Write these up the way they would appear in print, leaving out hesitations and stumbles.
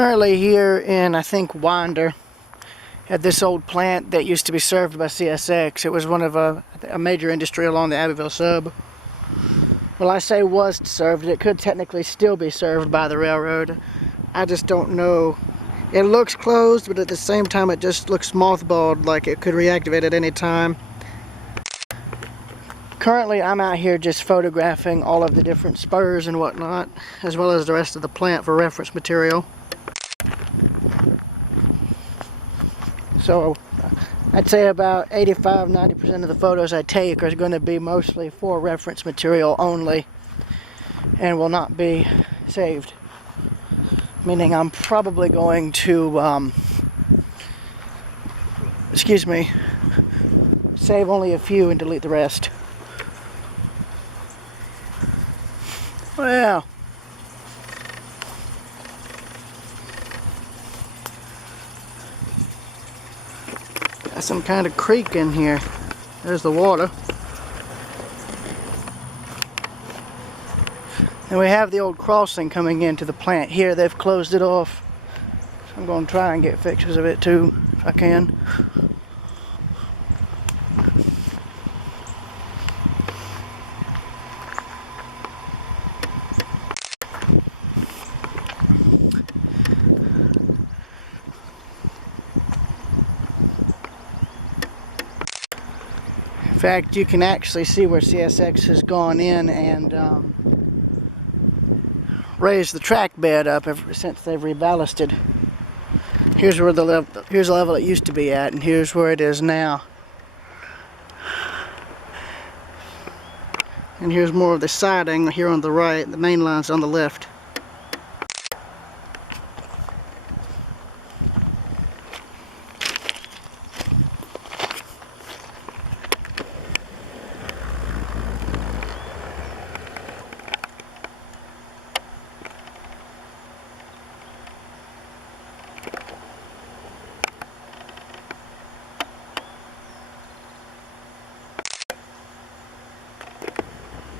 Currently here in, I think, Winder, at this old plant that used to be served by CSX. It was one of a major industry along the Abbeville sub. Well, I say was served. It could technically still be served by the railroad. I just don't know. It looks closed, but at the same time it just looks mothballed, like it could reactivate at any time. Currently I'm out here just photographing all of the different spurs and whatnot, as well as the rest of the plant for reference material. So I'd say about 85–90% of the photos I take are going to be mostly for reference material only and will not be saved. Meaning I'm probably going to, save only a few and delete the rest. Well, got some kind of creek in here. There's the water. And we have the old crossing coming into the plant here. They've closed it off. So I'm going to try and get pictures of it too, if I can. In fact, you can actually see where CSX has gone in and raised the track bed up ever since they've reballasted. Here's where the level it used to be at, and here's where it is now. And here's more of the siding here on the right. The main line's on the left.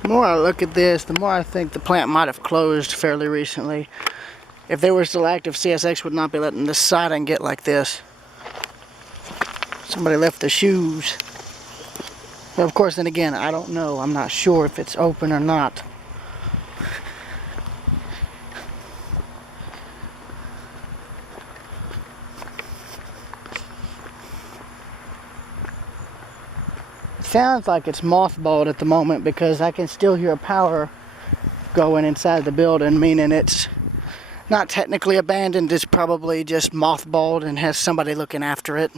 The more I look at this, the more I think the plant might have closed fairly recently. If they were still active, CSX would not be letting this siding get like this. Somebody left their shoes. But of course, then again, I don't know. I'm not sure if it's open or not. Sounds like it's mothballed at the moment because I can still hear power going inside the building, meaning it's not technically abandoned. It's probably just mothballed and has somebody looking after it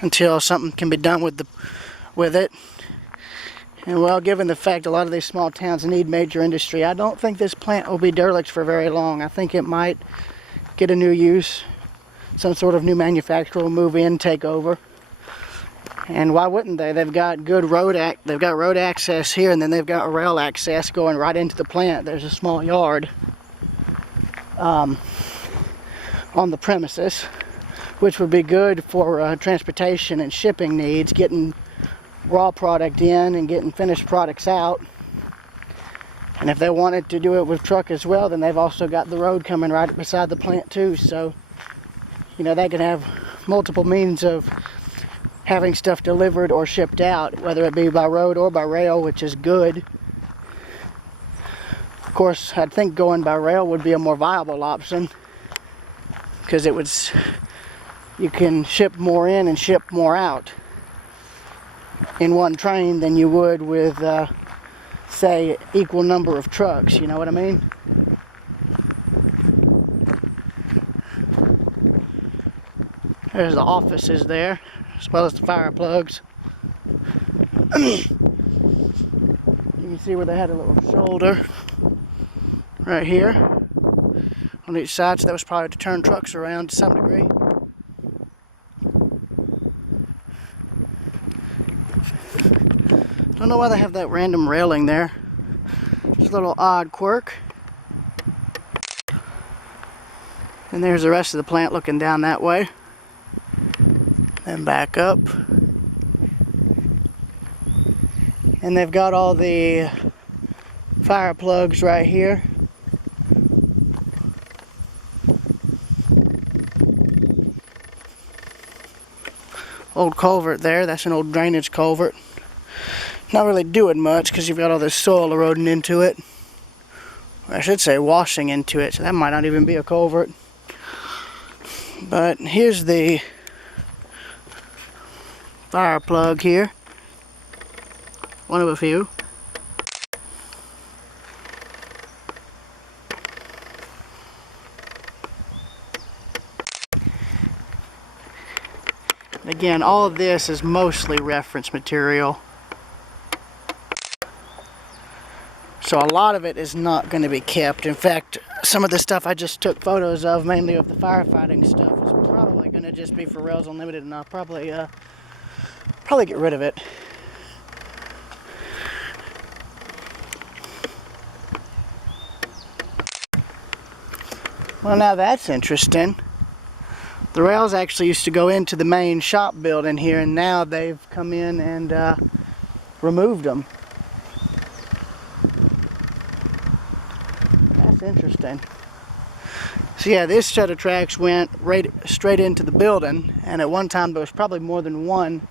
until something can be done with it. And well, given the fact a lot of these small towns need major industry, I don't think this plant will be derelict for very long. I think it might get a new use. Some sort of new manufacturer will move in, take over. And why wouldn't they? They've got good road access here, and then they've got rail access going right into the plant. There's a small yard on the premises, which would be good for transportation and shipping needs, getting raw product in and getting finished products out. And if they wanted to do it with truck as well, then they've also got the road coming right beside the plant too. So, you know, they can have multiple means of having stuff delivered or shipped out, whether it be by road or by rail, which is good. Of course, I'd think going by rail would be a more viable option because you can ship more in and ship more out in one train than you would with, say, equal number of trucks, you know what I mean? There's the offices there, as well as the fire plugs. You can see where they had a little shoulder right here on each side, so that was probably to turn trucks around to some degree. Don't know why they have that random railing there. It's a little odd quirk. And there's the rest of the plant looking down that way. Then back up. And they've got all the fire plugs right here. old culvert there. That's an old drainage culvert. Not really doing much because you've got all this soil eroding into it. I should say washing into it, so that might not even be a culvert. But here's the fire plug here. One of a few. Again, all of this is mostly reference material. So a lot of it is not going to be kept. In fact, some of the stuff I just took photos of, mainly of the firefighting stuff, is probably going to just be for Rails Unlimited, and I'll probably get rid of it. Well, now that's interesting. The rails actually used to go into the main shop building here, and now they've come in and removed them. That's interesting. So yeah, this set of tracks went right straight into the building, and at one time there was probably more than one.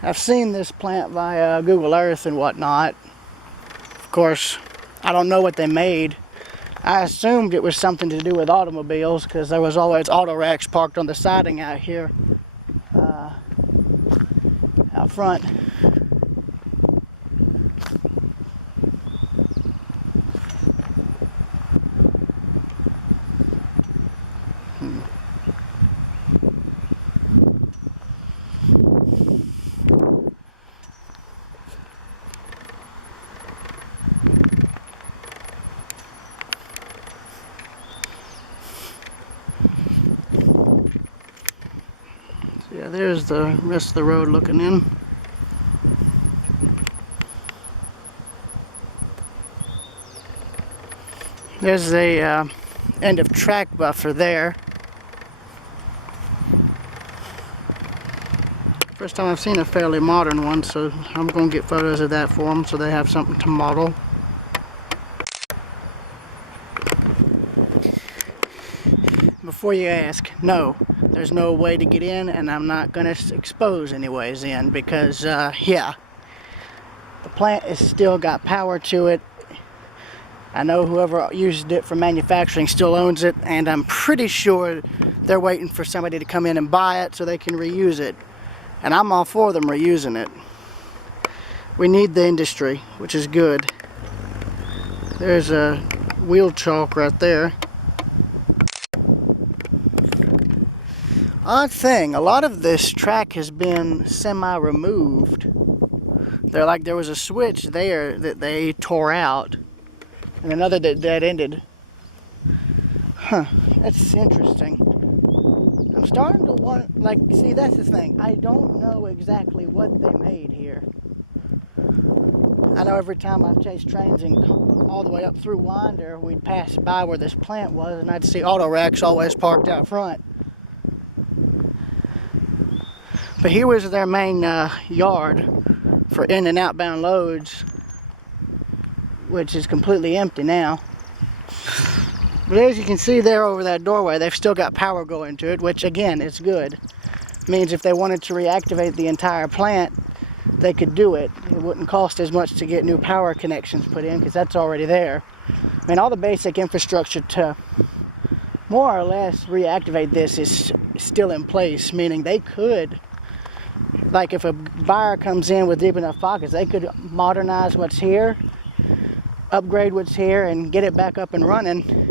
I've seen this plant via Google Earth and whatnot. Of course, I don't know what they made. I assumed it was something to do with automobiles because there was always auto racks parked on the siding out here, out front. Yeah, there's the rest of the road looking in. There's a end of track buffer there. First time I've seen a fairly modern one, so I'm going to get photos of that for them so they have something to model. Before you ask, no, there's no way to get in, and I'm not going to expose any ways in because, yeah, the plant has still got power to it. I know whoever used it for manufacturing still owns it, and I'm pretty sure they're waiting for somebody to come in and buy it so they can reuse it. And I'm all for them reusing it. We need the industry, which is good. There's a wheel chalk right there. Odd thing, a lot of this track has been semi-removed. There was a switch there that they tore out, and another that ended. Huh, that's interesting. I'm starting to want, see, that's the thing. I don't know exactly what they made here. I know every time I've chased trains and all the way up through Winder, we'd pass by where this plant was, and I'd see auto racks always parked out front. But here was their main yard for in and outbound loads, which is completely empty now. But as you can see there over that doorway, they've still got power going to it, which again is good. It means if they wanted to reactivate the entire plant, they could do it. It wouldn't cost as much to get new power connections put in because that's already there. I mean, all the basic infrastructure to more or less reactivate this is still in place, meaning they could, like if a buyer comes in with deep enough pockets, they could modernize what's here, upgrade what's here, and get it back up and running.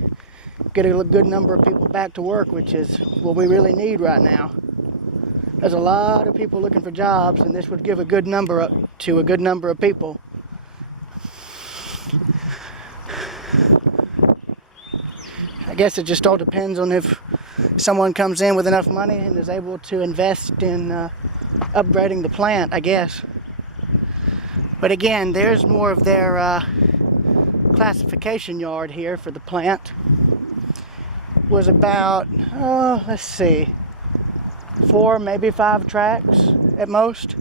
Get a good number of people back to work, which is what we really need right now. There's a lot of people looking for jobs, and this would give a good number to a good number of people. I guess it just all depends on if someone comes in with enough money and is able to invest in upgrading the plant, I guess. But again, there's more of their classification yard here for the plant. Was about, let's see, 4, maybe 5 tracks at most,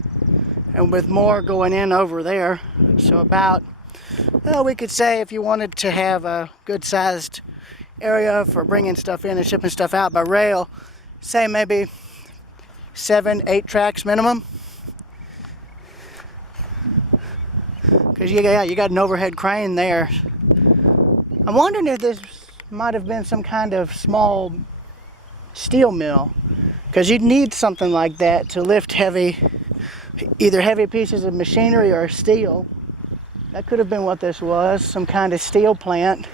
and with more going in over there. So about, well, we could say if you wanted to have a good sized area for bringing stuff in and shipping stuff out by rail, say maybe 7-8 tracks minimum. Because you got an overhead crane there. I'm wondering if this might have been some kind of small steel mill, because you'd need something like that to lift either heavy pieces of machinery or steel. That could have been what this was, some kind of steel plant.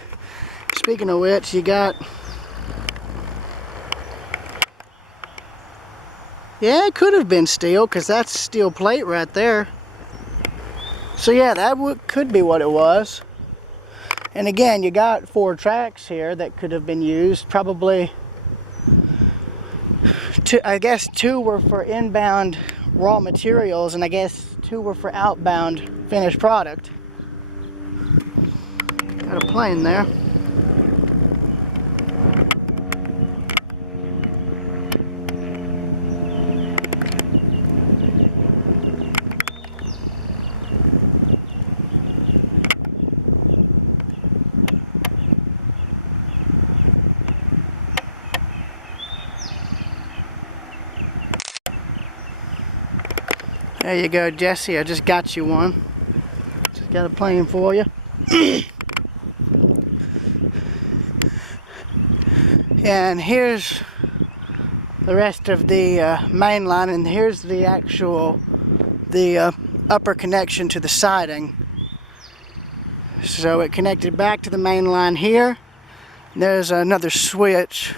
Speaking of which, you got, yeah, it could have been steel, because that's steel plate right there. So yeah, that could be what it was. And again, you got 4 tracks here that could have been used. Probably, I guess 2 were for inbound raw materials, and I guess 2 were for outbound finished product. Got a plane there. There you go, Jesse. I just got you one. Just got a plane for you. And here's the rest of the main line, and here's the upper connection to the siding. So it connected back to the main line here. There's another switch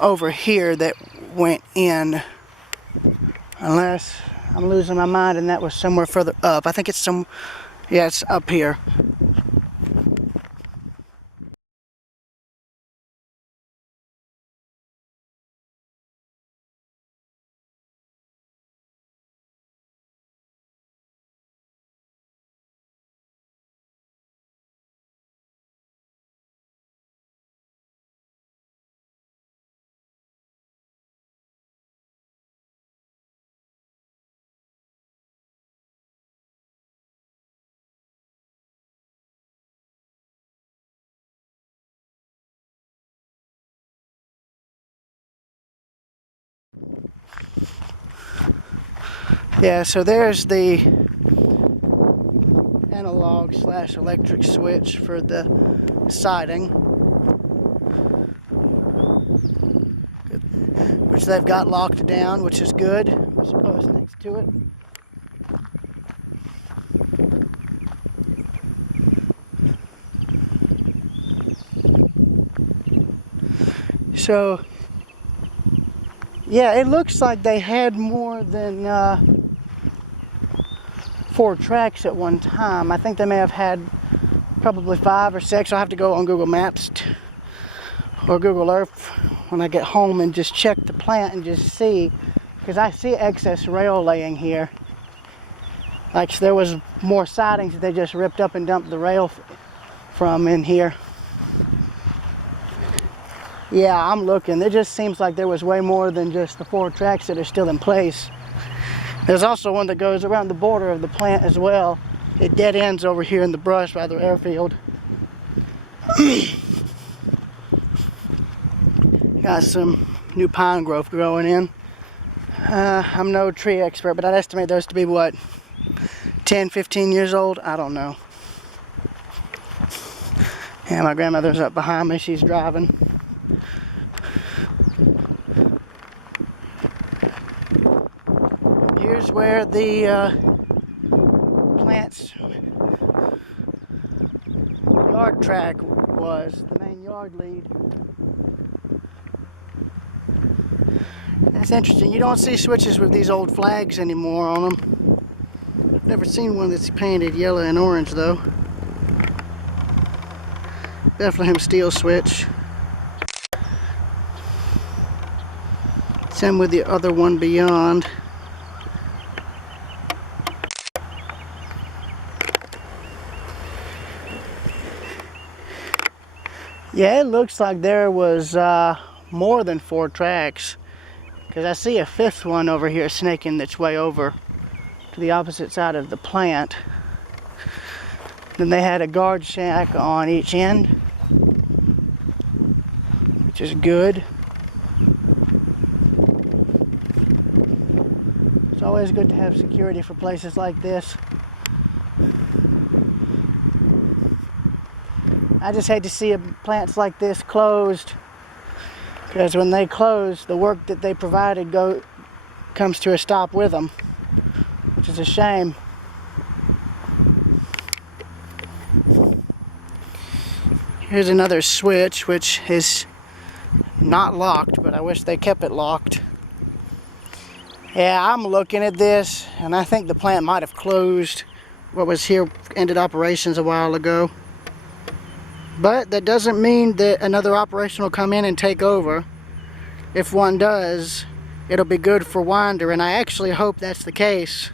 over here that went in. Unless I'm losing my mind and that was somewhere further up. I think it's yeah, it's up here. Yeah, so there's the analog / electric switch for the siding, which they've got locked down, which is good. There's a post next to it. So yeah, it looks like they had more than 4 tracks at one time. I think they may have had probably 5 or 6. I'll have to go on Google Maps or Google Earth when I get home and just check the plant and just see, because I see excess rail laying here. Like there was more sidings that they just ripped up and dumped the rail from in here. Yeah, I'm looking. It just seems like there was way more than just the 4 tracks that are still in place. There's also one that goes around the border of the plant as well. It dead ends over here in the brush by the airfield. Got some new pine growth growing in. I'm no tree expert, but I'd estimate those to be what, 10, 15 years old? I don't know. Yeah, my grandmother's up behind me. She's driving. Here's where the plant's yard track was, the main yard lead. That's interesting. You don't see switches with these old flags anymore on them. Never seen one that's painted yellow and orange though. Bethlehem steel switch. Same with the other one beyond. Yeah, it looks like there was more than 4 tracks, because I see a 5th one over here snaking its way over to the opposite side of the plant. Then they had a guard shack on each end, which is good. It's always good to have security for places like this. I just hate to see plants like this closed, because when they close, the work that they provided comes to a stop with them, which is a shame. Here's another switch, which is not locked, but I wish they kept it locked. Yeah, I'm looking at this, and I think the plant might have closed. What was here ended operations a while ago. But that doesn't mean that another operation will come in and take over. If one does, it'll be good for Winder, and I actually hope that's the case.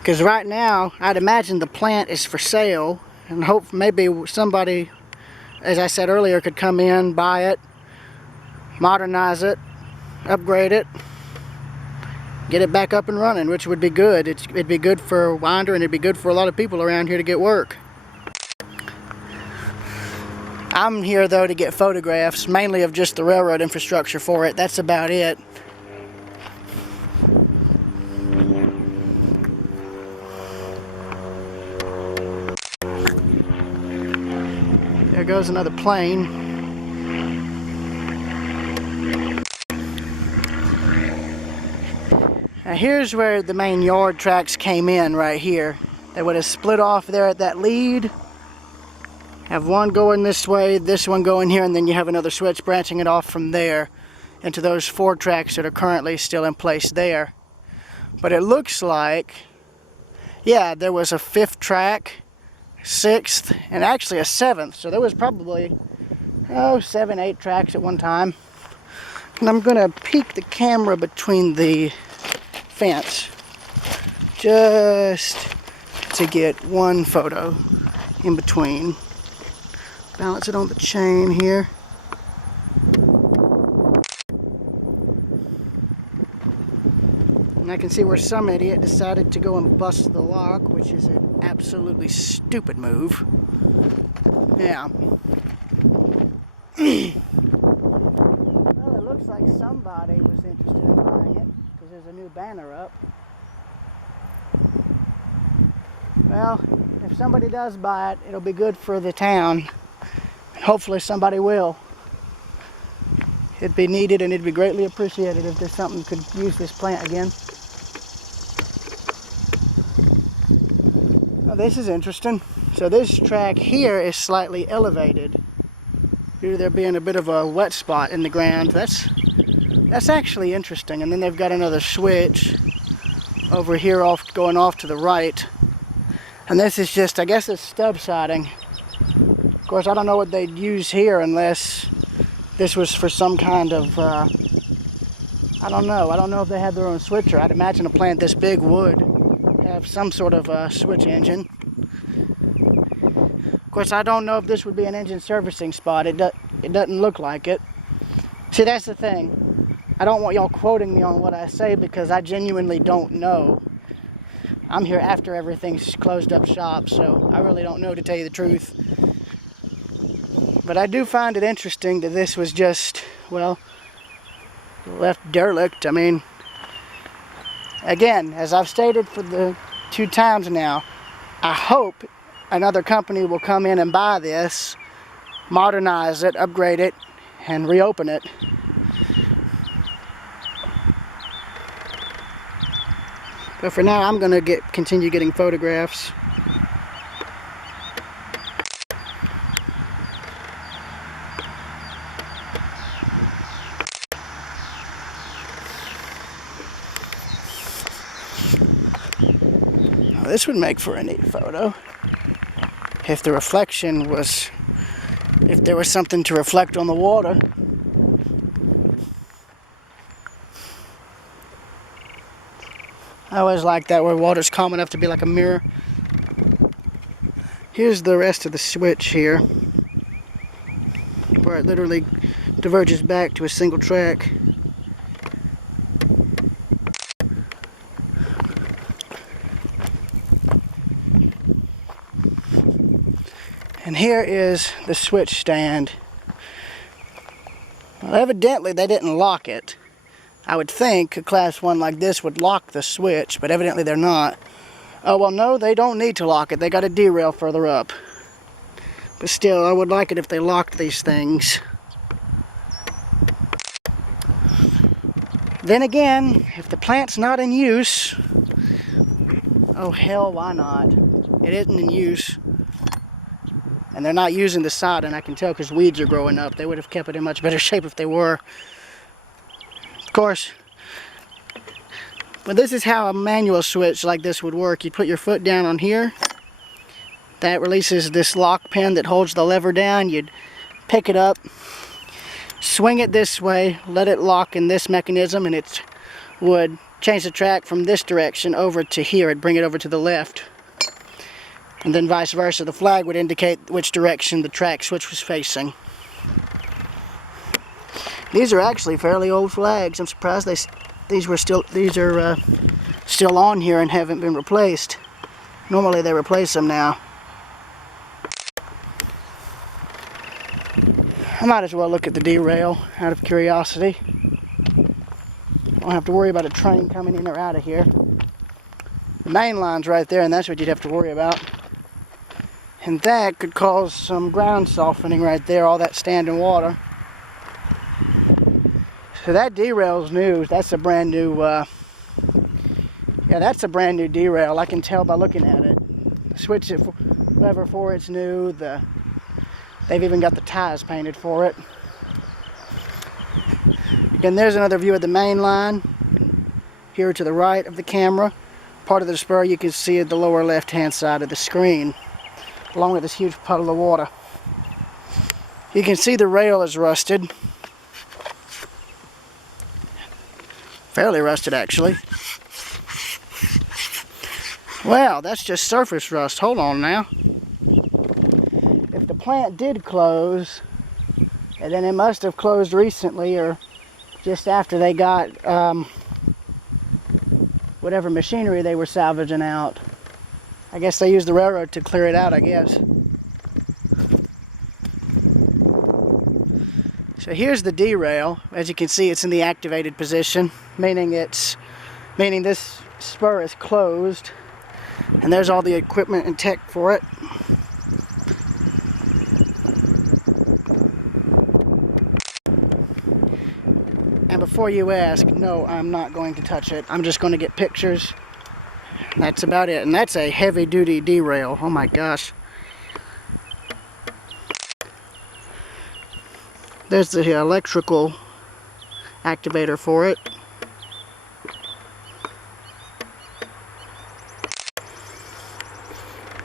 Because right now, I'd imagine the plant is for sale, and hope maybe somebody, as I said earlier, could come in, buy it, modernize it, upgrade it, get it back up and running, which would be good. It'd be good for Winder, and it'd be good for a lot of people around here to get work. I'm here though to get photographs, mainly of just the railroad infrastructure for it. That's about it. There goes another plane. Now here's where the main yard tracks came in, right here. They would have split off there at that lead. Have one going this way, this one going here, and then you have another switch branching it off from there into those 4 tracks that are currently still in place there. But it looks like, yeah, there was a 5th track, 6th, and actually a 7th. So there was probably, 7, 8 tracks at one time. And I'm gonna peek the camera between the fence just to get one photo in between. Balance it on the chain here. And I can see where some idiot decided to go and bust the lock, which is an absolutely stupid move. Yeah. Well, it looks like somebody was interested in buying it, because there's a new banner up. Well, if somebody does buy it, it'll be good for the town. Hopefully somebody will. It'd be needed, and it'd be greatly appreciated if there's something could use this plant again. Now this is interesting. So this track here is slightly elevated due to there being a bit of a wet spot in the ground. That's actually interesting. And then they've got another switch over here going off to the right. And this is just, I guess it's stub siding. Of course, I don't know what they'd use here unless this was for some kind of, I don't know. I don't know if they had their own switcher. I'd imagine a plant this big would have some sort of switch engine. Of course, I don't know if this would be an engine servicing spot. It doesn't look like it. See, that's the thing. I don't want y'all quoting me on what I say because I genuinely don't know. I'm here after everything's closed up shop, so I really don't know, to tell you the truth. But I do find it interesting that this was just, well, left derelict. I mean, again, as I've stated for the 2 times now, I hope another company will come in and buy this, modernize it, upgrade it, and reopen it. But for now, I'm going to continue getting photographs. Now, this would make for a neat photo. If the reflection was, if there was something to reflect on the water. I always like that, where water's calm enough to be like a mirror. Here's the rest of the switch here, where it literally diverges back to a single track. And here is the switch stand. Well, evidently they didn't lock it. I would think a class 1 like this would lock the switch, but evidently they're not. Oh, well, no, they don't need to lock it. They got a derail further up. But still, I would like it if they locked these things. Then again, if the plant's not in use, oh hell, why not? It isn't in use. And they're not using the sod, and I can tell because weeds are growing up. They would have kept it in much better shape if they were. Of course, but this is how a manual switch like this would work. You'd put your foot down on here. That releases this lock pin that holds the lever down. You'd pick it up, swing it this way, let it lock in this mechanism, and it would change the track from this direction over to here. It'd bring it over to the left. And then vice versa. The flag would indicate which direction the track switch was facing. These are actually fairly old flags. I'm surprised these are still on here and haven't been replaced. Normally they replace them now. I might as well look at the derail out of curiosity. I don't have to worry about a train coming in or out of here. The main line's right there, and that's what you'd have to worry about. And that could cause some ground softening right there, all that standing water. So that derail's new. That's a brand new, yeah, that's a brand new derail. I can tell by looking at it. The switch lever for it's new. They've even got the ties painted for it. Again, there's another view of the main line. Here to the right of the camera. Part of the spur you can see at the lower left-hand side of the screen, along with this huge puddle of water. You can see the rail is rusted. Fairly rusted, actually. Well, that's just surface rust. Hold on now. If the plant did close, and then it must have closed recently or just after they got whatever machinery they were salvaging out. I guess they used the railroad to clear it out, I guess. So here's the derail. As you can see, it's in the activated position, meaning this spur is closed. And there's all the equipment and tech for it. And before you ask, no, I'm not going to touch it. I'm just going to get pictures. That's about it. And that's a heavy-duty derail. Oh my gosh. There's the electrical activator for it.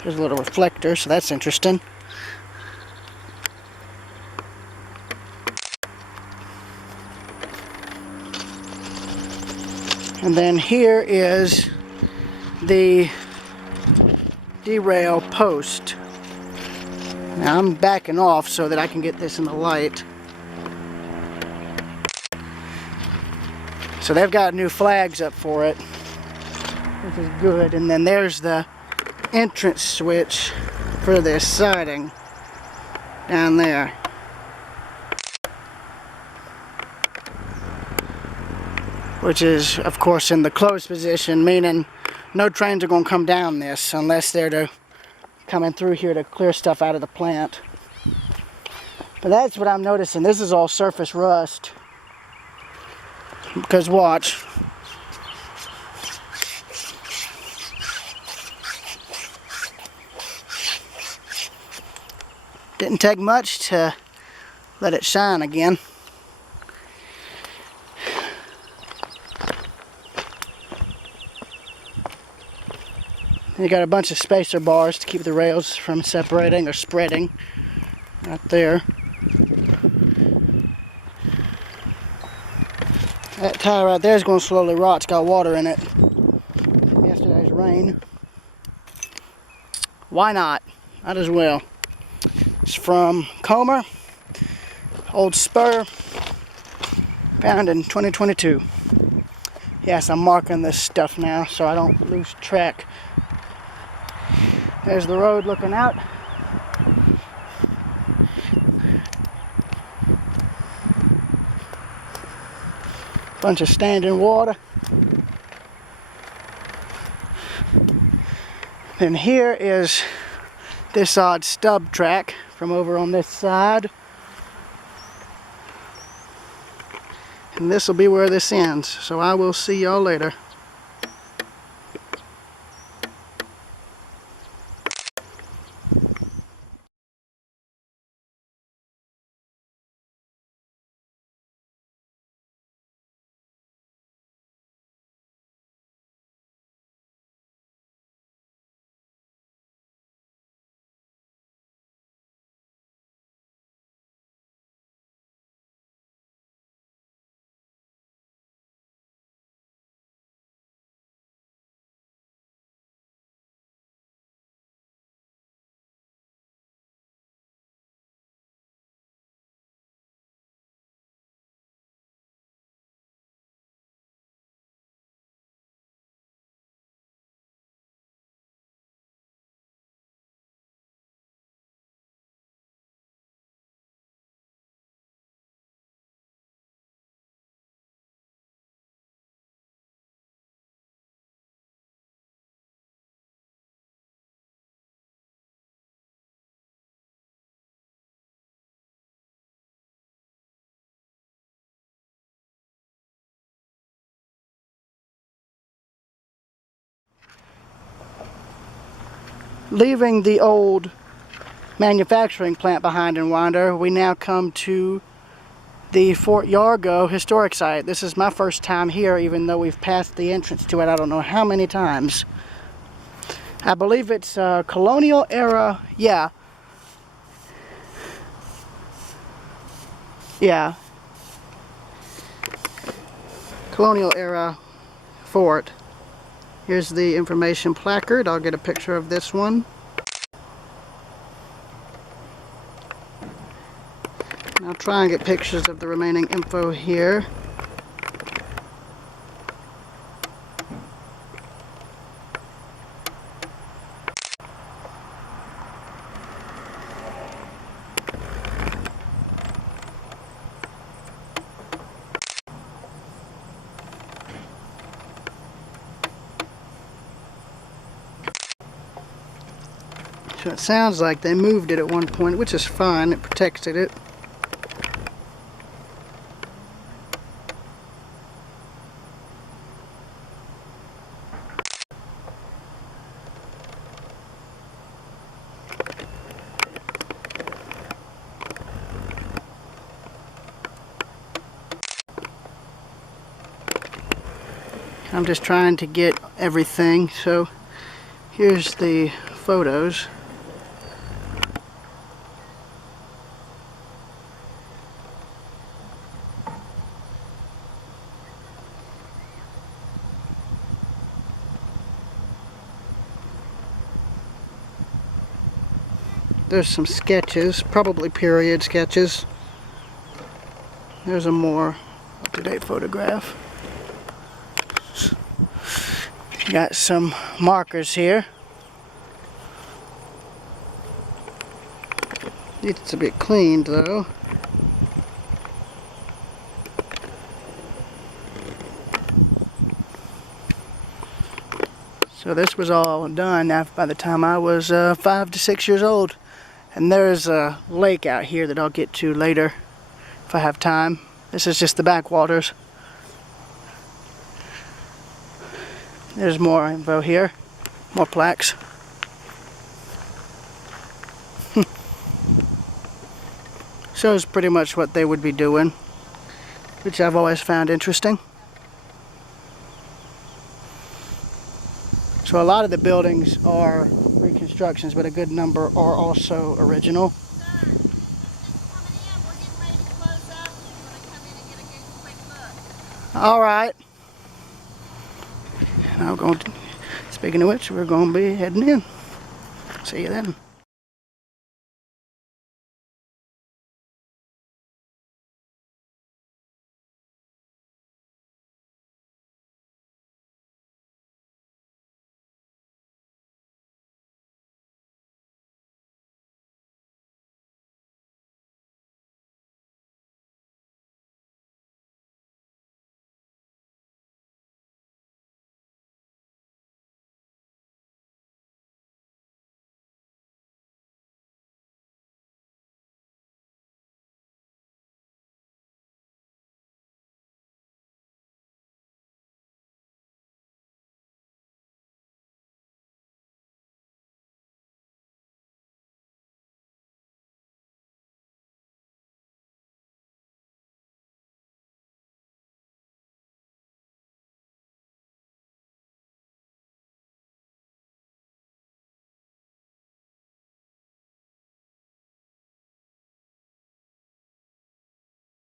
There's a little reflector, so that's interesting. And then here is the derail post. Now I'm backing off so that I can get this in the light. So they've got new flags up for it, which is good. And then there's the entrance switch for this siding down there. Which is, of course, in the closed position, meaning no trains are going to come down this unless they're coming through here to clear stuff out of the plant. But that's what I'm noticing. This is all surface rust. Because watch. Didn't take much to let it shine again. You got a bunch of spacer bars to keep the rails from separating or spreading right there. That tire right there is going to slowly rot. It's got water in it from yesterday's rain. Why not? Might as well. It's from Comer, old spur, found in 2022. Yes, I'm marking this stuff now so I don't lose track. There's the road looking out. Bunch of standing water. And here is this odd stub track from over on this side. And this will be where this ends. So I will see y'all later. Leaving the old manufacturing plant behind in Winder, we now come to the Fort Yargo historic site. This is my first time here, even though we've passed the entrance to it I don't know how many times. I believe it's colonial era, yeah. Yeah. Colonial era fort. Here's the information placard. I'll get a picture of this one. I'll try and get pictures of the remaining info here. So it sounds like they moved it at one point, which is fine. It protected it. I'm just trying to get everything. So here's the photos. There's some sketches, probably period sketches. There's a more up-to-date photograph. Got some markers here. Needs to be cleaned though. So this was all done by the time I was 5 to 6 years old. And there's a lake out here that I'll get to later if I have time. This is just the backwaters. There's more info here, more plaques. Shows pretty much what they would be doing, which I've always found interesting. So a lot of the buildings are reconstructions, but a good number are also original. All right. Speaking of which, we're going to be heading in. See you then.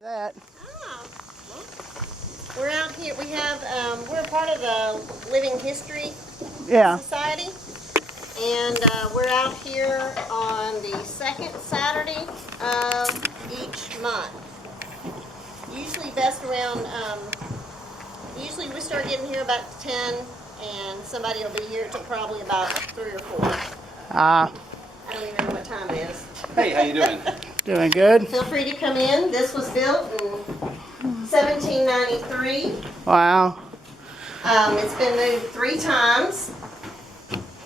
That. Oh, well, we're out here. We have we're part of the Living History Yeah. Society, and we're out here on the second Saturday of each month. Usually best around. Usually we start getting here about 10, and somebody will be here till probably about 3 or 4. Ah, I don't even know what time it is. Hey, how you doing? doing good. Feel free to come in. This was built in 1793. Wow. It's been moved 3 times.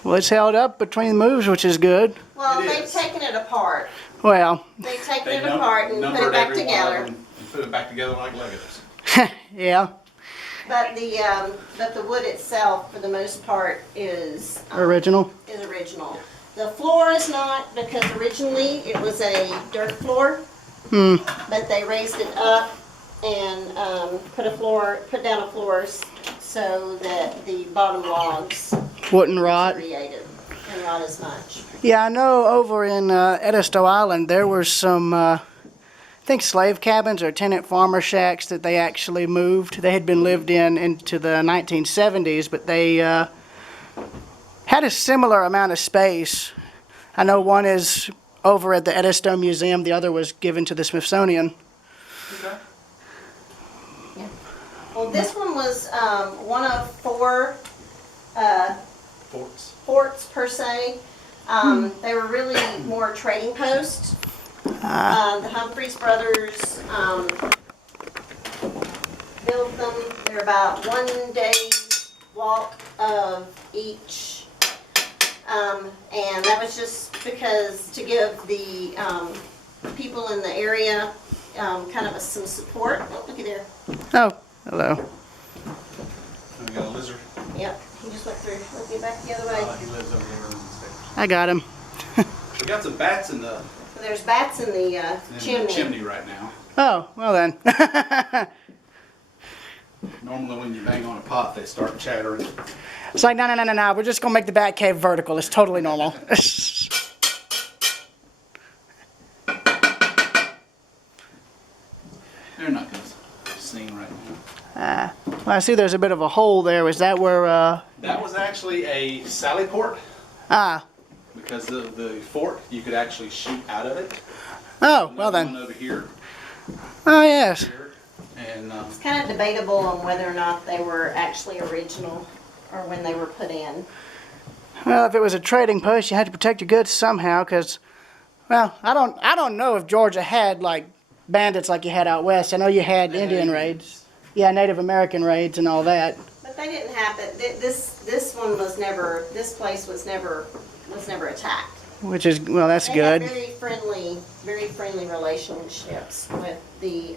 Well, it's held up between moves, which is good. Well, It they've is. taken it apart. Well, They've taken They it apart and put it back together. And put it back together like Legos. yeah, But the wood itself, for the most part, is original. is original. The floor is not, because originally it was a dirt floor, but they raised it up and put down a floor so that the bottom logs Wouldn't rot. created and rot as much. Yeah, I know over in Edisto Island there were some, I think slave cabins or tenant farmer shacks that they actually moved. They had been lived in into the 1970s, but they had a similar amount of space. I know one is over at the Edisto Museum, the other was given to the Smithsonian. Okay. Well, this one was one of 4 Forts. forts per se. They were really more trading posts. The Humphreys brothers built them. They're about 1 day walk of each. And that was just because to give the people in the area kind of some support. Oh, look at there. Oh, hello. We got a lizard. Yep, he just went through. Let's get back the other way. He lives over there in the stairs. I got him. We got some bats in the, So there's bats in the chimney right now. Oh, well then. Normally when you bang on a pot, they start chattering. It's like, no, we're just going to make the bat cave vertical. It's totally normal. They're not going to sing right now. Well, I see there's a bit of a hole there. Was that where, That was actually a sally port ah. because of the fort. You could actually shoot out of it. Oh, well Another one then. over here. Oh, yes. Here. And It's kind of debatable on whether or not they were actually original or when they were put in. Well, if it was a trading post, you had to protect your goods somehow, because, well, I don't know if Georgia had like bandits like you had out west. I know you had Indian raids, yeah, Native American raids and all that. But they didn't have it. This one was never. This place was never attacked. Which is, well, that's They good. had very friendly relationships with the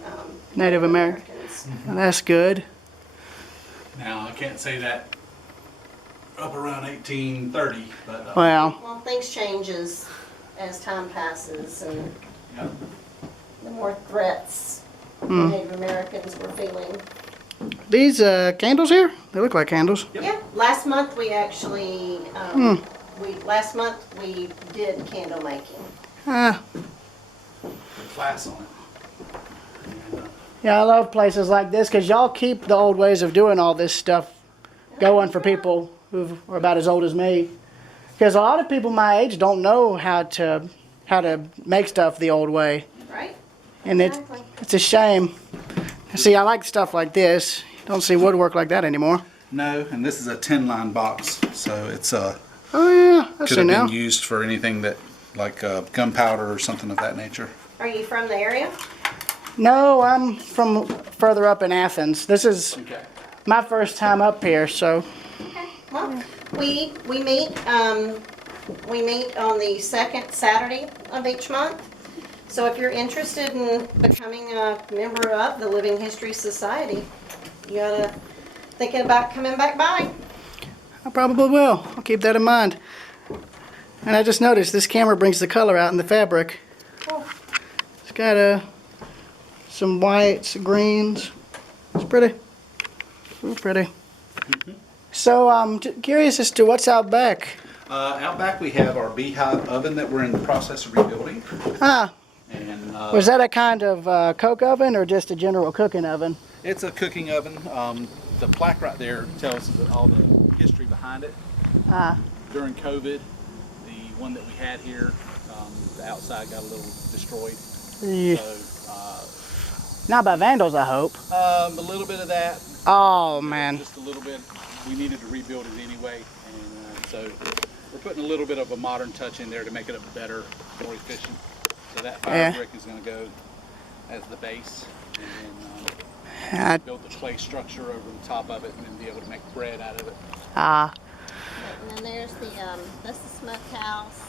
Native Americans. Well, that's good. now I can't say that up around 1830, but Well, Well, things change as time passes, and yeah. the more threats the Native Americans were feeling. these candles here, they look like candles. Yep. Yeah, last month we actually, last month we did candle making. Ah, Good class on it. And, yeah, I love places like this because y'all keep the old ways of doing all this stuff going for people who are about as old as me. Because a lot of people my age don't know how to make stuff the old way, Right? and Exactly. it's a shame. See, I like stuff like this. You don't see woodwork like that anymore. no, and this is a 10-line box, so it's Oh yeah, I could see have now. been used for anything that like gunpowder or something of that nature. Are you from the area? No, I'm from further up in Athens. This is Okay. my first time up here, so Okay. Well, we meet on the second Saturday of each month. So if you're interested in becoming a member of the Living History Society, you gotta thinking about coming back by. I probably will. I'll keep that in mind. And I just noticed this camera brings the color out in the fabric. Oh, It's got some whites, greens. It's pretty. Real pretty. So I'm curious as to what's out back. Out back we have our beehive oven that we're in the process of rebuilding. Ah, And Was that a kind of coke oven or just a general cooking oven? it's a cooking oven. The plaque right there tells all the history behind it. Ah, During COVID, the one that we had here, the outside got a little destroyed. yeah. So, Not by vandals, I hope. a little bit of that. Oh, man. Just a little bit. We needed to rebuild it anyway, and so we're putting a little bit of a modern touch in there to make it a better, more efficient. So that fire brick is going to go as the base, and then build the clay structure over the top of it, and then be able to make bread out of it. Ah. And then there's the, that's the smokehouse.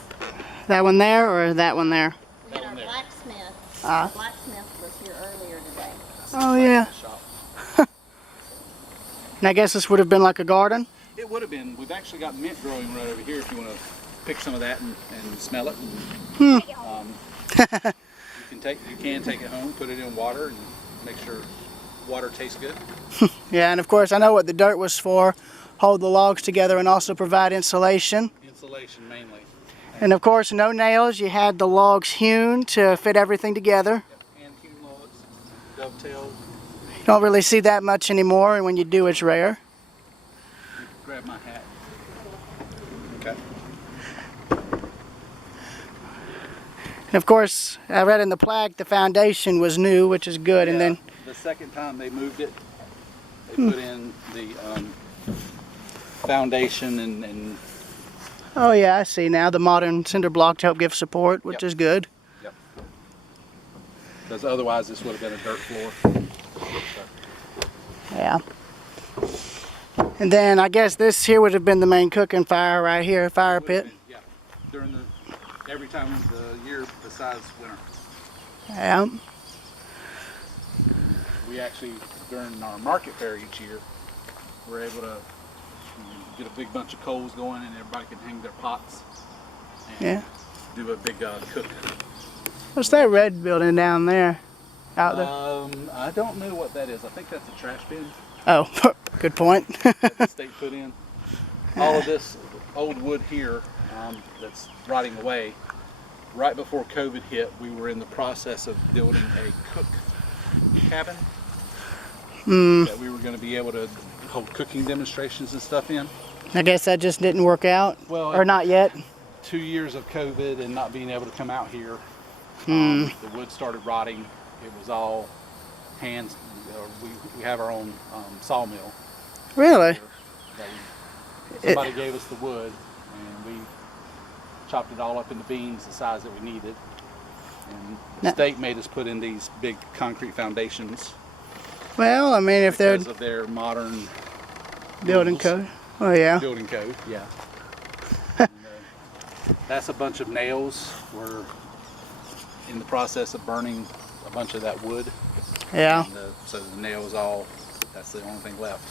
That one there or that one there? We had our blacksmith. Ah. The blacksmith was here earlier today. Oh, yeah. Shop. And I guess this would have been like a garden? It would have been. We've actually got mint growing right over here if you want to pick some of that and smell it. You can take it home, put it in water, and make sure water tastes good. Yeah, and of course I know what the dirt was for. Hold the logs together and also provide insulation. Insulation mainly. And of course no nails. You had the logs hewn to fit everything together. Yep. Hand hewn logs, dovetailed. You don't really see that much anymore, and when you do it's rare. Grab my hat. Okay. And of course, I read in the plaque the foundation was new, which is good. Yeah, And then the second time they moved it, they put in the foundation and oh yeah, I see now the modern cinder block to help give support, which is good. Yep. Because otherwise this would have been a dirt floor. Yeah. And then I guess this here would have been the main cooking fire right here, fire pit. Yeah. During every time of the year besides winter. Yeah. We actually, during our market fair each year, we're able to get a big bunch of coals going, and everybody can hang their pots and do a big cook. What's that red building down there? Out there? I don't know what that is. I think that's a trash bin Oh, good point. that the state put in. All of this old wood here that's rotting away. Right before COVID hit, we were in the process of building a cook cabin that we were going to be able to hold cooking demonstrations and stuff in. I guess that just didn't work out, Well, or not yet. 2 years of COVID and not being able to come out here, the wood started rotting. It was all hands. We have our own sawmill. Really? Somebody gave us the wood, and we chopped it all up into beams the size that we needed. And the state made us put in these big concrete foundations. Well, I mean, if they're because of their modern building rules. code. Oh yeah. Building code, yeah. And, that's a bunch of nails. We're in the process of burning a bunch of that wood. Yeah. And, so the nails that's the only thing left.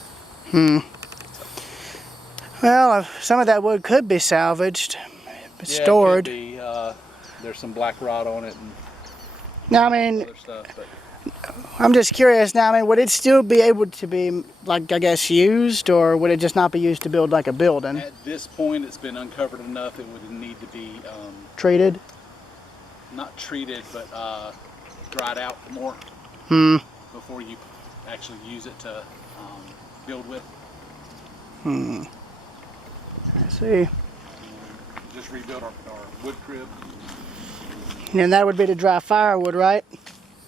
Well, some of that wood could be salvaged, but stored. It could be, there's some black rot on it and Now, I mean, other stuff, but I'm just curious now, I mean, would it still be able to be, like, I guess, used, or would it just not be used to build like a building? at this point it's been uncovered enough it would need to be Treated? not treated but dried out more before you actually use it to build with. I see. Just rebuild our wood crib. And that would be to dry firewood, right?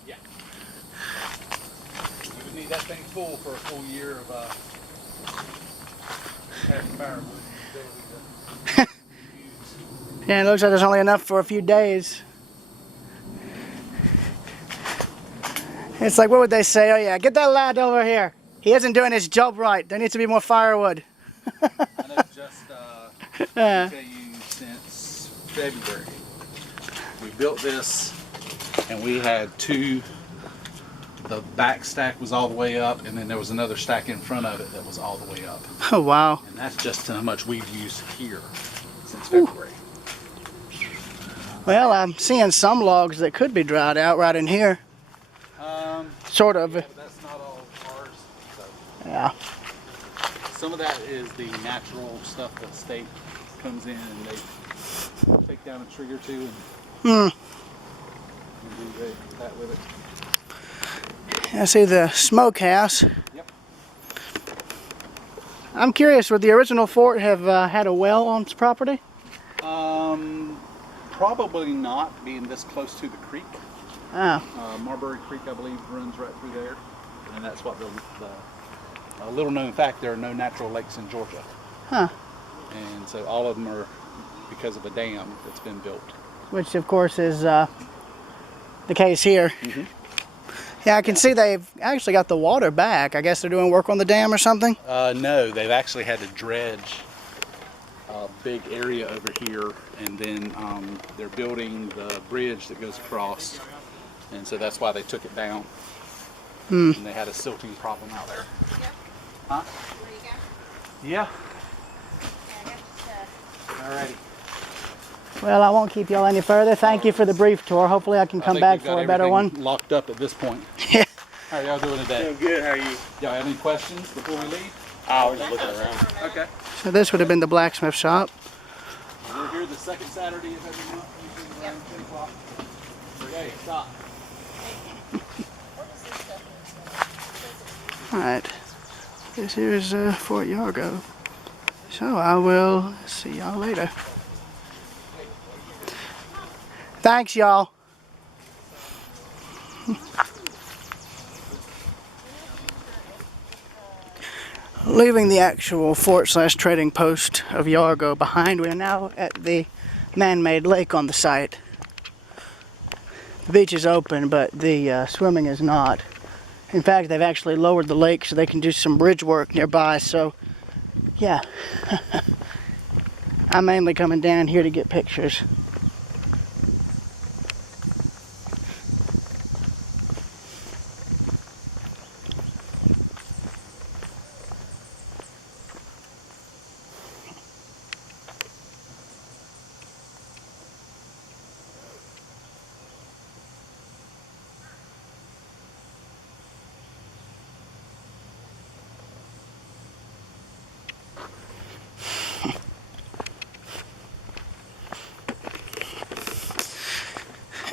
Yeah. We would need that thing full for a full year of having firewood. Yeah, it looks like there's only enough for a few days. It's like, what would they say? Oh yeah, get that lad over here. He isn't doing his job right. There needs to be more firewood. I know just I'll tell you since February. We built this and we had the back stack was all the way up and then there was another stack in front of it that was all the way up. Oh wow. And that's just how much we've used here since February. Well, I'm seeing some logs that could be dried out right in here. Sort of. Yeah, but that's not all ours. So. Yeah. Some of that is the natural stuff that the state comes in and they take down a tree or two and that with it. I see the smokehouse. Yep. I'm curious, would the original fort have had a well on its property? Probably not, being this close to the creek. Oh. Marbury Creek, I believe, runs right through there, and that's what the little known fact, there are no natural lakes in Georgia. Huh. And so all of them are because of a dam that's been built. Which, of course, is the case here. Mm-hmm. Yeah, I can see they've actually got the water back. I guess they're doing work on the dam or something? No, they've actually had to dredge a big area over here, and then they're building the bridge that goes across, and so that's why they took it down. And they had a silting problem out there. Huh? Yeah. Alrighty. Well, I won't keep y'all any further. Thank you for the brief tour. Hopefully I can come back for a better one. Locked up at this point. Yeah. How are y'all doing today? Doing good, how are you? Y'all have any questions before we leave? I was just looking around. Okay. So this would have been the blacksmith shop. We're here the second Saturday of every month, usually around 10 o'clock. Okay, stop. Alright. This here is Fort Yargo. So I will see y'all later. Thanks, y'all. Leaving the actual fort/trading post of Yargo behind, we are now at the man-made lake on the site. The beach is open, but the swimming is not. In fact, they've actually lowered the lake so they can do some bridge work nearby, so yeah. I'm mainly coming down here to get pictures.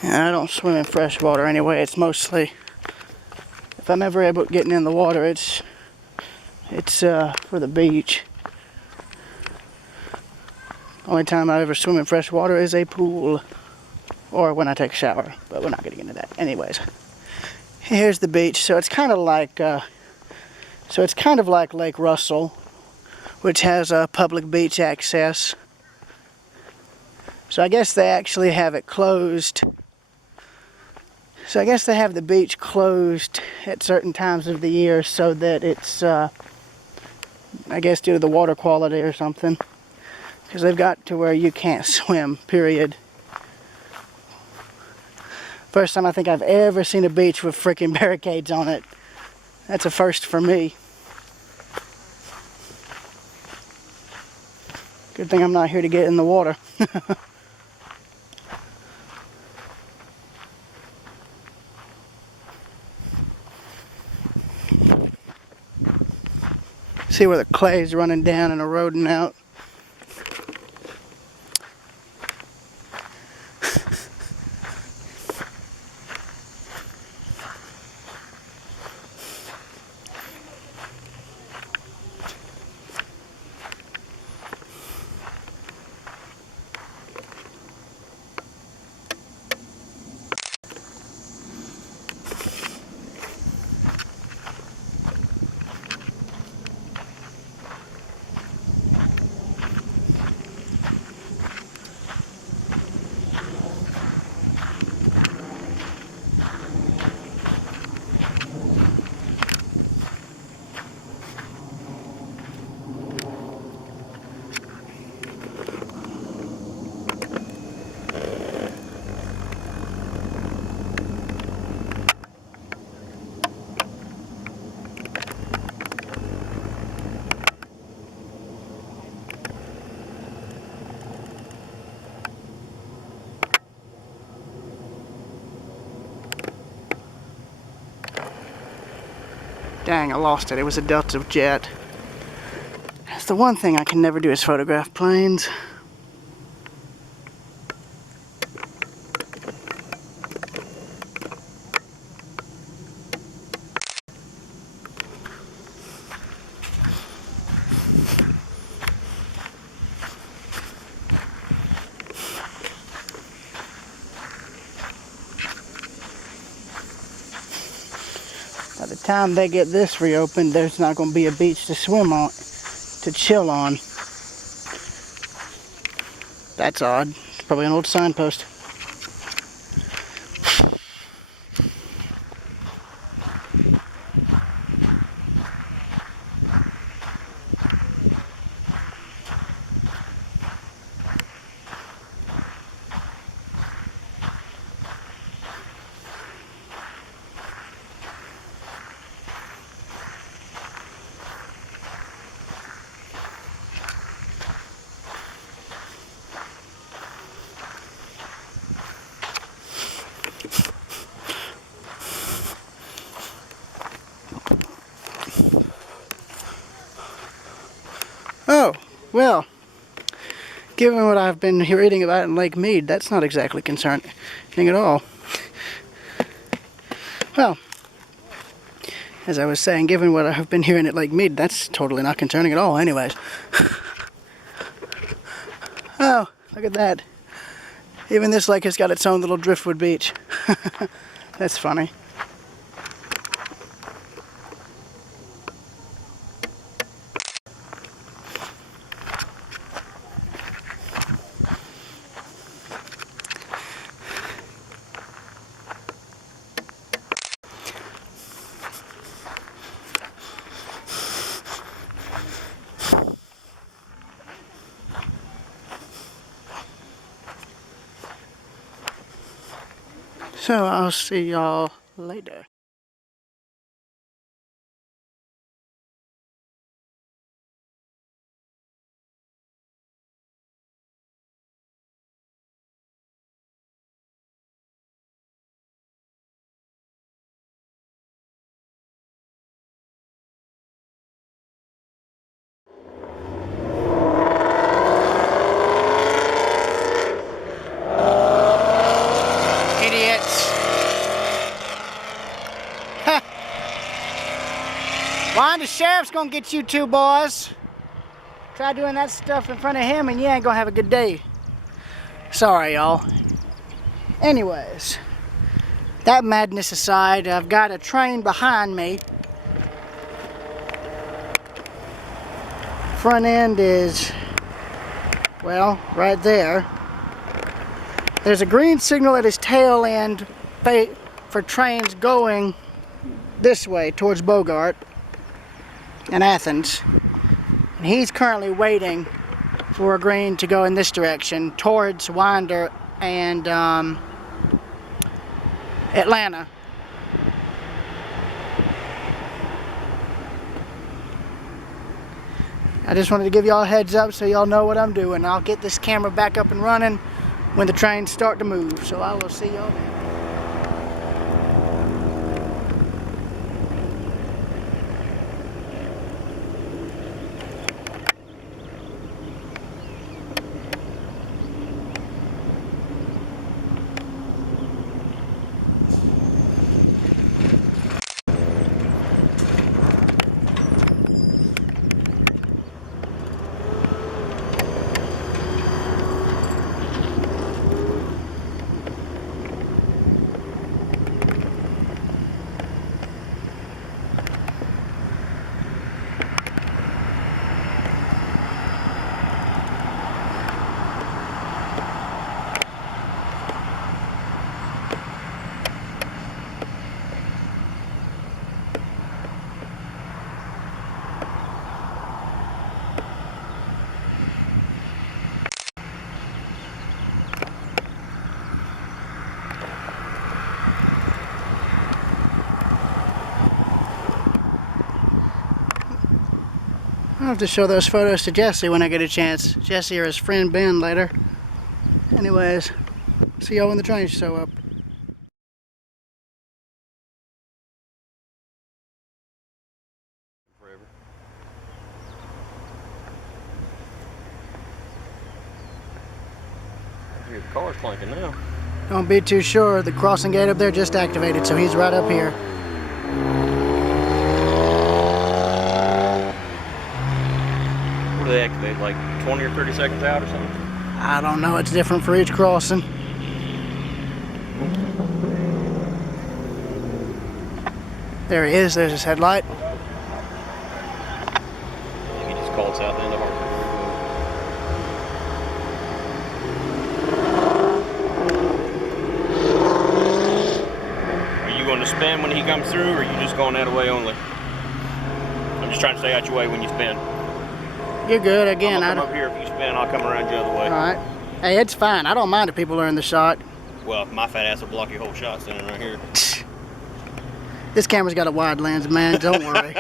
I don't swim in fresh water anyway. It's mostly, if I'm ever able to get in the water, it's for the beach. Only time I ever swim in fresh water is a pool, or when I take a shower. But we're not getting into that, anyways. Here's the beach. So it's kind of like Lake Russell, which has a public beach access. So I guess they actually have it closed. So I guess they have the beach closed at certain times of the year so that it's, I guess due to the water quality or something. Because they've got to where you can't swim, period. First time I think I've ever seen a beach with freaking barricades on it. That's a first for me. Good thing I'm not here to get in the water. See where the clay's running down and eroding out. Dang, I lost it. It was a Delta jet. That's the one thing I can never do is photograph planes. By the time they get this reopened, there's not going to be a beach to swim on, to chill on. That's odd. It's probably an old signpost. Oh, well, given what I've been reading about in Lake Mead, that's not exactly concerning at all. Well, as I was saying, given what I've been hearing at Lake Mead, that's totally not concerning at all anyways. Oh, look at that. Even this lake has got its own little driftwood beach. That's funny. So I'll see y'all later. Idiots. Why the sheriff's gonna get you two boys? Try doing that stuff in front of him and you ain't gonna have a good day. Sorry, y'all. Anyways, that madness aside, I've got a train behind me. Front end is, well, right there. There's a green signal at his tail end for trains going this way towards Bogart and Athens. And he's currently waiting for a green to go in this direction towards Winder and Atlanta. I just wanted to give y'all a heads up so y'all know what I'm doing. I'll get this camera back up and running when the trains start to move. So I will see y'all then. I'll have to show those photos to Jesse when I get a chance. Jesse or his friend Ben later. Anyways, see y'all when the trains show up. Forever. I hear the car's clanking now. Don't be too sure. The crossing gate up there just activated, so he's right up here. What do they activate, like 20 or 30 seconds out or something? I don't know. It's different for each crossing. There he is. There's his headlight. He just called south end of Hartford. Are you going to spin when he comes through, or are you just going that way only? I'm just trying to stay out your way when you spin. You're good. Again, I'm I gonna come don't. up here if you spin. I'll come around the other way. All right. Hey, it's fine. I don't mind if people are in the shot. Well, my fat ass will block your whole shot standing right here. This camera's got a wide lens, man. Don't worry.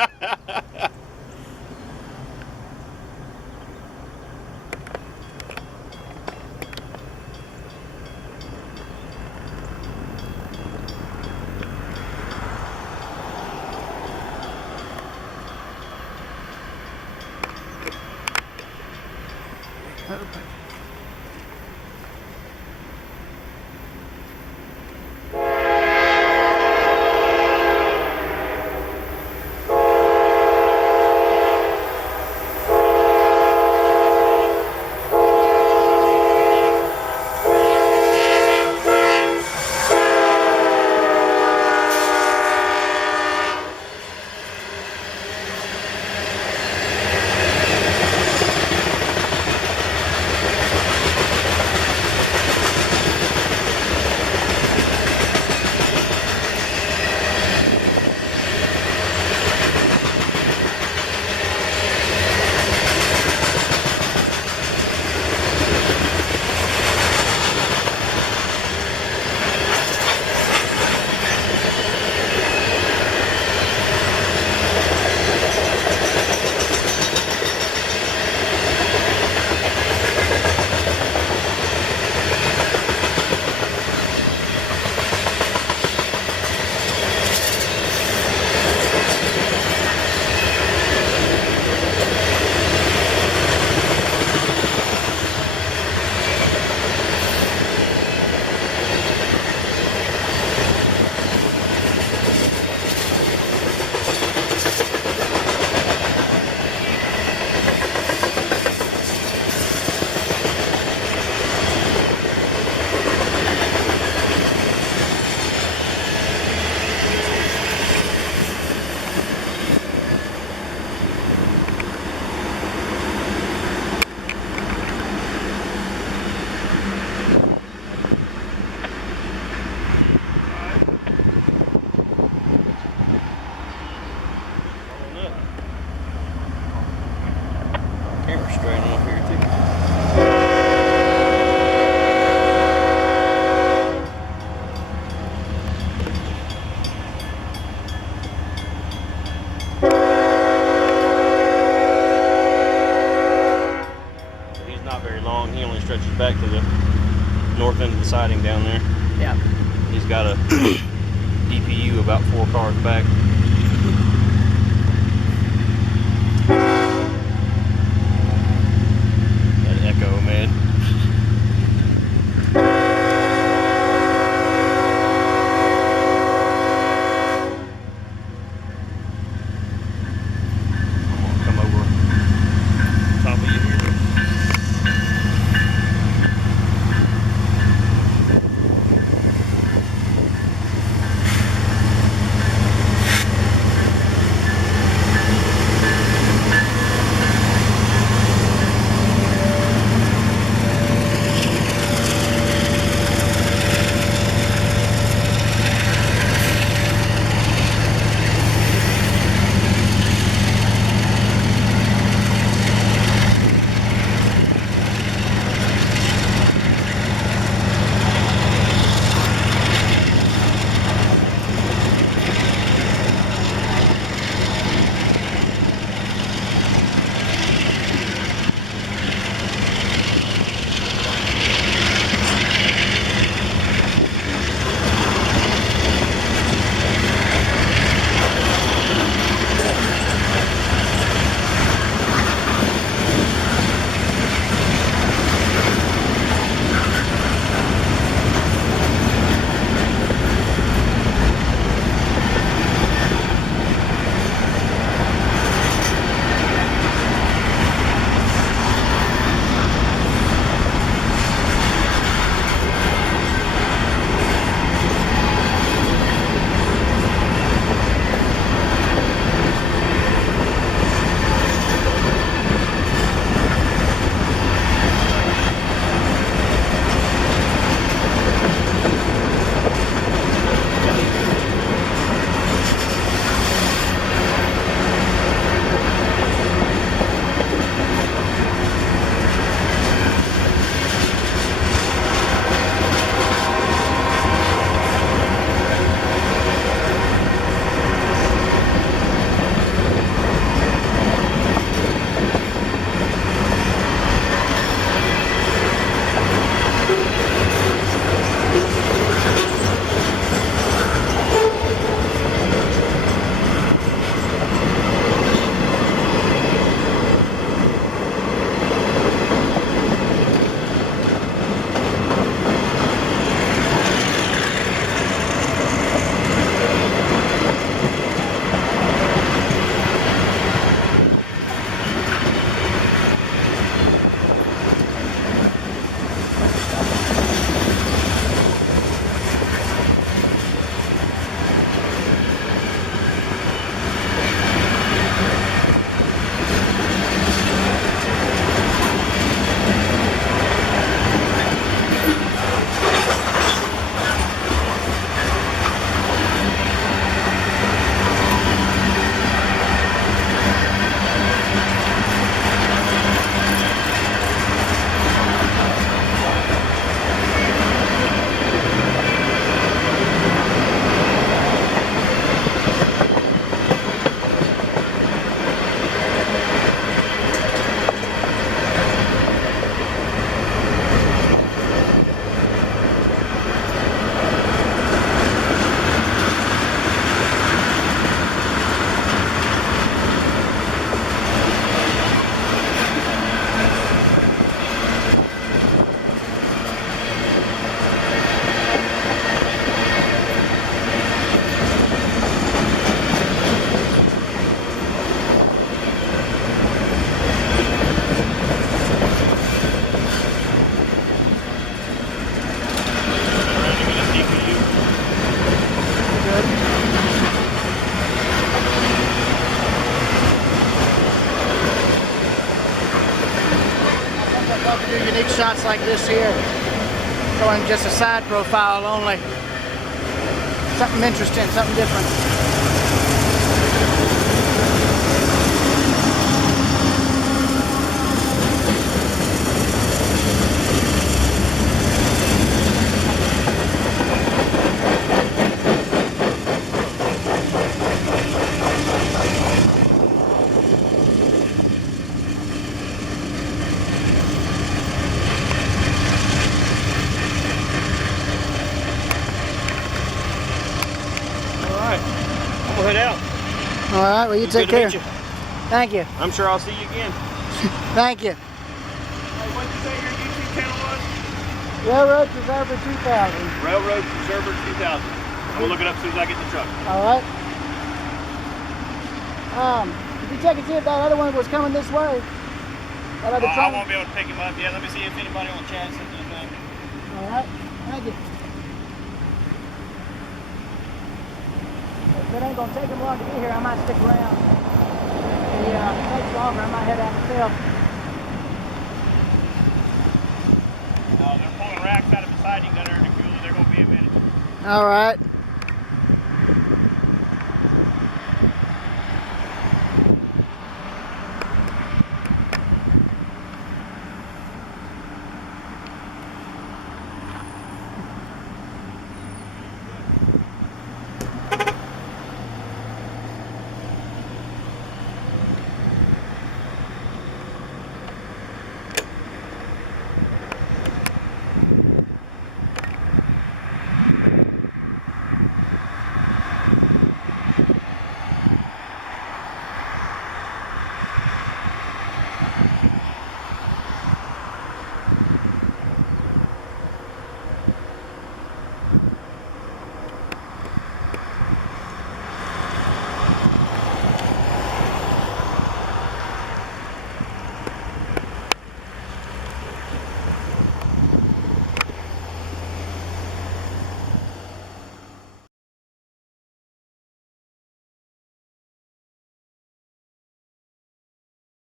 Camera's straight up here too. He's not very long. He only stretches back to the north end of the siding down there. Yeah. He's got a DPU about 4 cars back. That echo, man. I'm gonna come over top of you here. sneak shots like this here, showing just a side profile only. Something interesting, something different. We'll head out. All right, well, you take Good to care. meet you. Thank you. I'm sure I'll see you again. Thank you. Hey, what did you say your YouTube channel was? Railroad Preserver 2000. Railroad Preserver 2000. I'm gonna look it up as soon as I get in the truck. All right. Did you check and see if that other one was coming this way? That other I truck? won't be able to pick him up yet. Let me see if anybody on the chat sent anything. All right. Thank you. If it ain't gonna take them long to get here, I might stick around. If it takes longer, I might head out myself. They're pulling racks out of the siding that are in the cooler. They're gonna be a minute. All right.